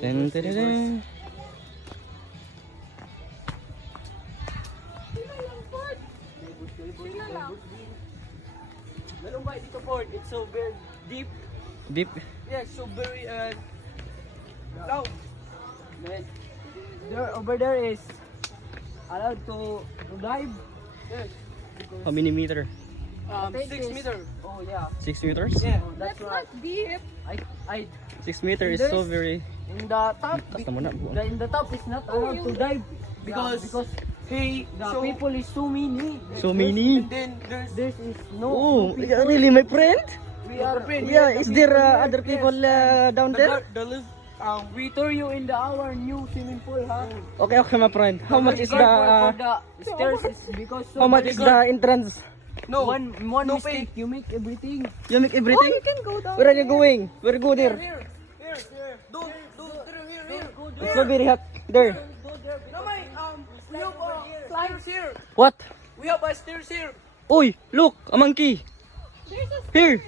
Dun, dun, dun, dun. Meron ba dito Ford? It's so very deep. Deep. Yeah, so very loud. Then there over there is allowed to dive. Yes. How many meter? 6 meter. Oh yeah. 6 meters? Yeah. That's That's right. not deep. I 6 meter is so very... in the top. Taas naman na. In the top is not allowed to dive because hey the people is so many. So many. And then there's is no. Oh, really, my friend? We are Yeah, is there other people down there? We throw you in our new swimming pool, huh? Okay, okay, my friend. How much is For the... the stairs is because so How much very is the entrance? no one No mistake you make everything. You make everything? You can go down. Where are you going? Where go there? Here. Don't here. It's so very hot. There. No, my we have stairs here. What? We have stairs here. Uy, look, a monkey. There's a Here.